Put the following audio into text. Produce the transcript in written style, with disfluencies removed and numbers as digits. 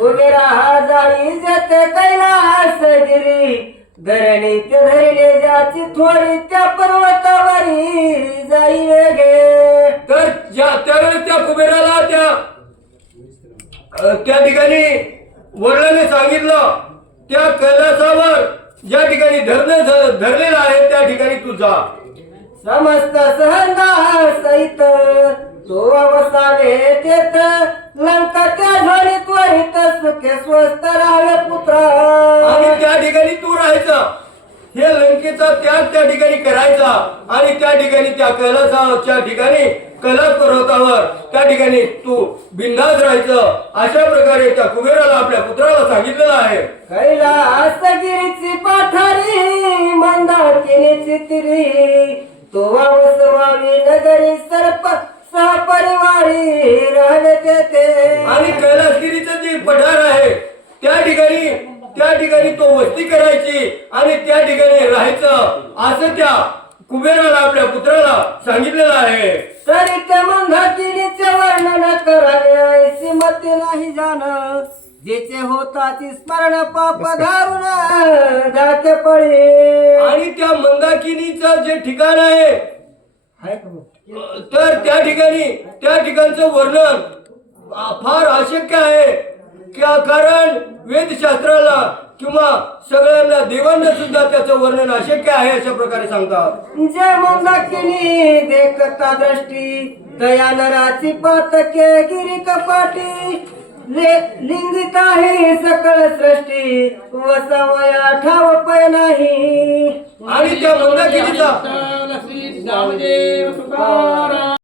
कुबेरा हा जाई जते कैलासगिरी धरणी ते धरले ज्याची थोडी त्या पर्वतावरी जाई वेगे. तर त्यावेळेस त्या कुबेराला त्या ठिकाणी वडिलांनी सांगितलं त्या कैलासावर ज्या ठिकाणी धरलेलं आहे त्या ठिकाणी तू जा. समस्त सहंगा सहित तो अवसावे तेथ लंका त्या झोळी त्वरित सुखे स्वस्त राहावे पुत्र. आणि त्या ठिकाणी तू राहायचं हे लंकेचा त्याग त्या ठिकाणी करायचा आणि त्या ठिकाणी त्या कैलासाच्या ठिकाणी कैलास पर्वतावर त्या ठिकाणी तू बिंदास राहायचं अशा प्रकारे त्या कुबेराला आपल्या पुत्राला सांगितलेलं आहे. कैलासगिरीची पाठारी मंदाकिनीची तिरी तो वसवावी नगरी सर्प सहपरिवारी राहणे तेथे. आणि कैलासगिरीचं जे पठार आहे त्या ठिकाणी तो वस्ती करायची आणि त्या ठिकाणी राहायचं असं त्या कुबेराला आपल्या पुत्राला सांगितलेलं आहे. तरी त्या मंदाकिनीचे वर्णन करावे ऐसी मती नाही जाण जेचे होताची स्मरण पाप धारून जाते पळे. आणि त्या मंदाकिनीचं जे ठिकाण आहे तर त्या ठिकाणचं वर्णन फार अशक्य आहे कारण वेदशास्त्राला किंवा सगळ्यांना देवांना सुद्धा त्याचं वर्णन अशक्य आहे अशा प्रकारे सांगतात. जय मंदाकिनी देखता दृष्टी दया नराची पातके गिरी कपाटी लिंगित आहे सकळ सृष्टी वसवया ठाव पय नाही. आणि त्या मंदाकिनीचा